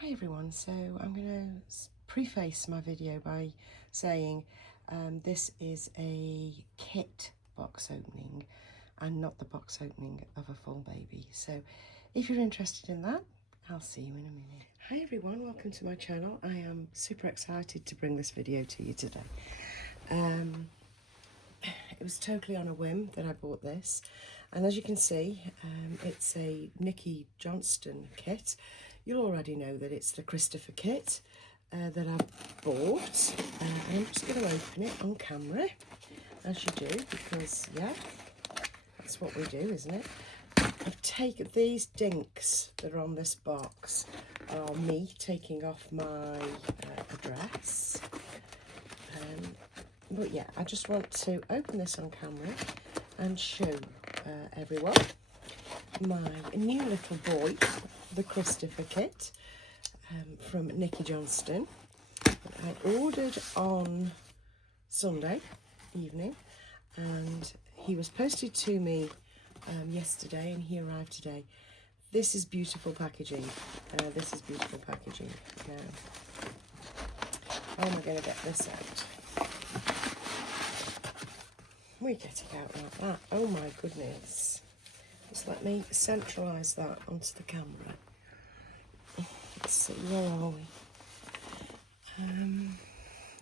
Hi everyone, so I'm going to preface my video by saying this is a kit box opening and not the box opening of a full baby. So if you're interested in that, I'll see you in a minute. Hi everyone, welcome to my channel. I am super excited to bring this video to you today. It was totally on a whim that I bought this, and as you can see, it's a Nikki Johnston kit. You'll already know that it's the Christopher kit that I bought. I'm just going to open it on camera, as you do, because yeah, that's what we do, isn't it? I've taken these dinks that are on this box are me taking off my address. But yeah, I just want to open this on camera and show everyone my new little boy, the Christopher kit from Nikki Johnston. I ordered on Sunday evening and he was posted to me yesterday and he arrived today. This is beautiful packaging. This is beautiful packaging. Now, how am I going to get this out? We get it out like that. Oh my goodness. Just let me centralise that onto the camera. Let's see, where are we?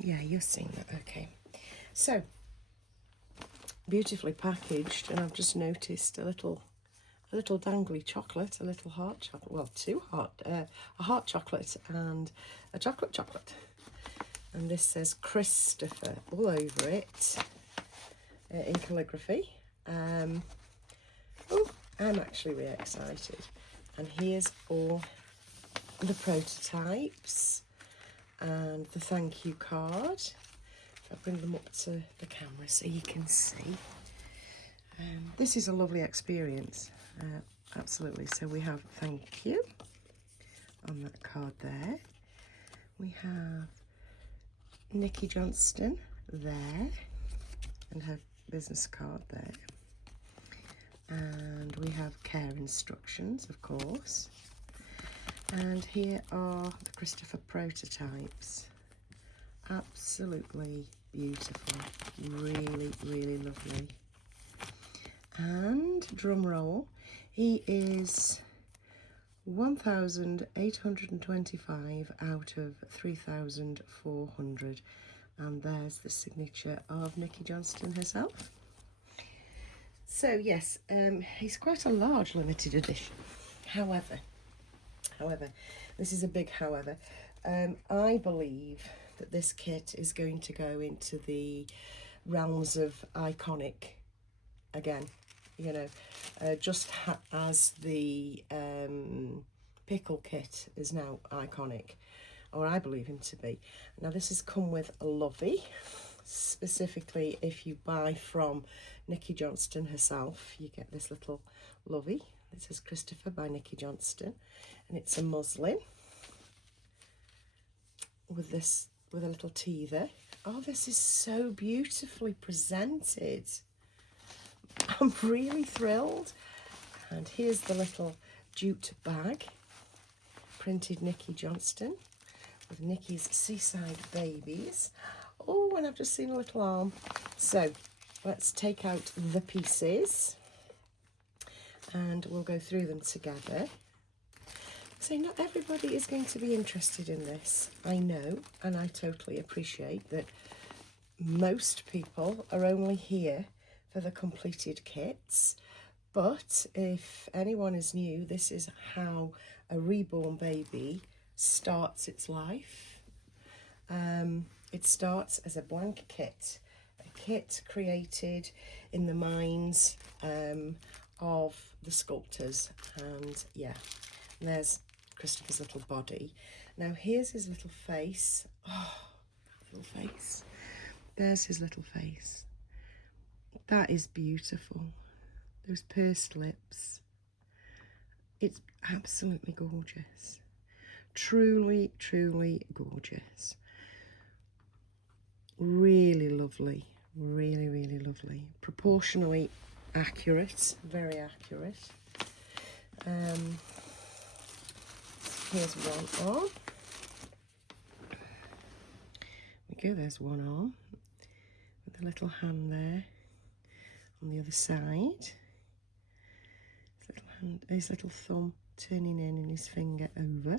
Yeah, you've seen that, okay. So, beautifully packaged, and I've just noticed a little dangly chocolate, a little heart chocolate, well, two heart, a heart chocolate and a chocolate. And this says Christopher all over it in calligraphy. Oh, I'm actually really excited. And here's all the prototypes and the thank you card. I'll bring them up to the camera so you can see. This is a lovely experience, absolutely. So we have thank you on that card there. We have Nikki Johnston there and her business card there. And we have care instructions, of course. And here are the Christopher prototypes. Absolutely beautiful. Really, really lovely. And drum roll, he is 1,825 out of 3,400. And there's the signature of Nikki Johnston herself. So yes, he's quite a large limited edition. However, this is a big however. I believe that this kit is going to go into the realms of iconic again, you know, just as the pickle kit is now iconic, or I believe him to be. Now this has come with a lovey. Specifically, if you buy from Nikki Johnston herself, you get this little lovey. It says Christopher by Nikki Johnston, and it's a muslin with this, with a little teether. Oh, this is so beautifully presented. I'm really thrilled. And here's the little jute bag, printed Nikki Johnston with Nikki's Seaside Babies. Oh, and I've just seen a little arm. So let's take out the pieces and we'll go through them together. So not everybody is going to be interested in this. I know, and I totally appreciate that most people are only here for the completed kits. But if anyone is new, this is how a reborn baby starts its life. It starts as a blank kit, a kit created in the minds of the sculptors. And yeah, and there's Christopher's little body. Now here's his little face. Oh, little face. There's his little face. That is beautiful. Those pursed lips. It's absolutely gorgeous. Truly, truly gorgeous. Really lovely. Really, really lovely. Proportionally accurate. Very accurate. Here's one arm. There we go, there's one arm with a little hand there on the other side. His little hand, his little thumb turning in and his finger over.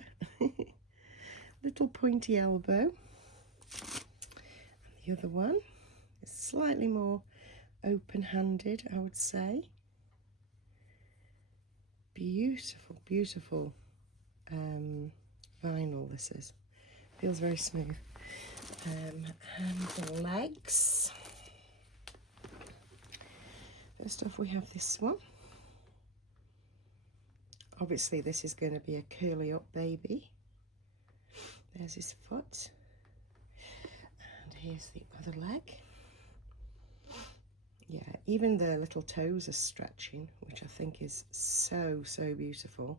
Little pointy elbow. And the other one is slightly more open-handed, I would say. Beautiful, beautiful vinyl this is. Feels very smooth. And the legs. First off, we have this one. Obviously, this is going to be a curly up baby. There's his foot. And here's the other leg. Yeah, even the little toes are stretching, which I think is so, so beautiful.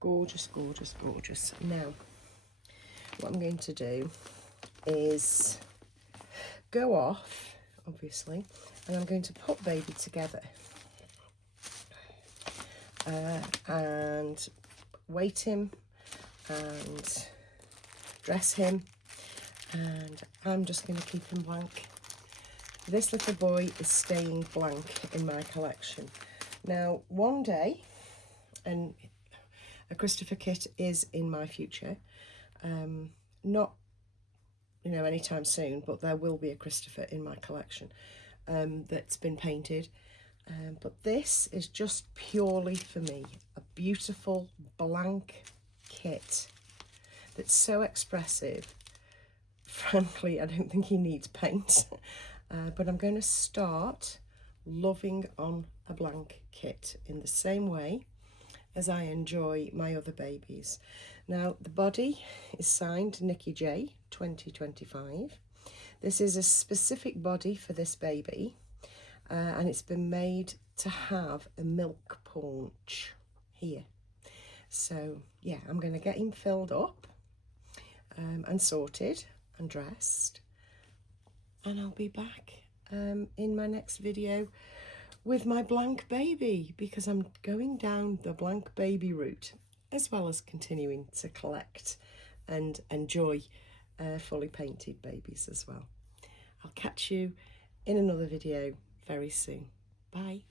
Gorgeous, gorgeous, gorgeous. Now, what I'm going to do is go off, obviously, and I'm going to put baby together and weight him and dress him, and I'm just going to keep him blank. This little boy is staying blank in my collection. Now, one day, and a Christopher kit is in my future, not, you know, anytime soon, but there will be a Christopher in my collection that's been painted. But this is just purely for me, a beautiful blank kit that's so expressive. Frankly, I don't think he needs paint. But I'm going to start loving on a blank kit in the same way as I enjoy my other babies. Now, the body is signed Nikki J 2025. This is a specific body for this baby, and it's been made to have a milk paunch here. So yeah, I'm going to get him filled up and sorted and dressed, and I'll be back in my next video with my blank baby, because I'm going down the blank baby route as well as continuing to collect and enjoy fully painted babies as well. I'll catch you in another video very soon. Bye.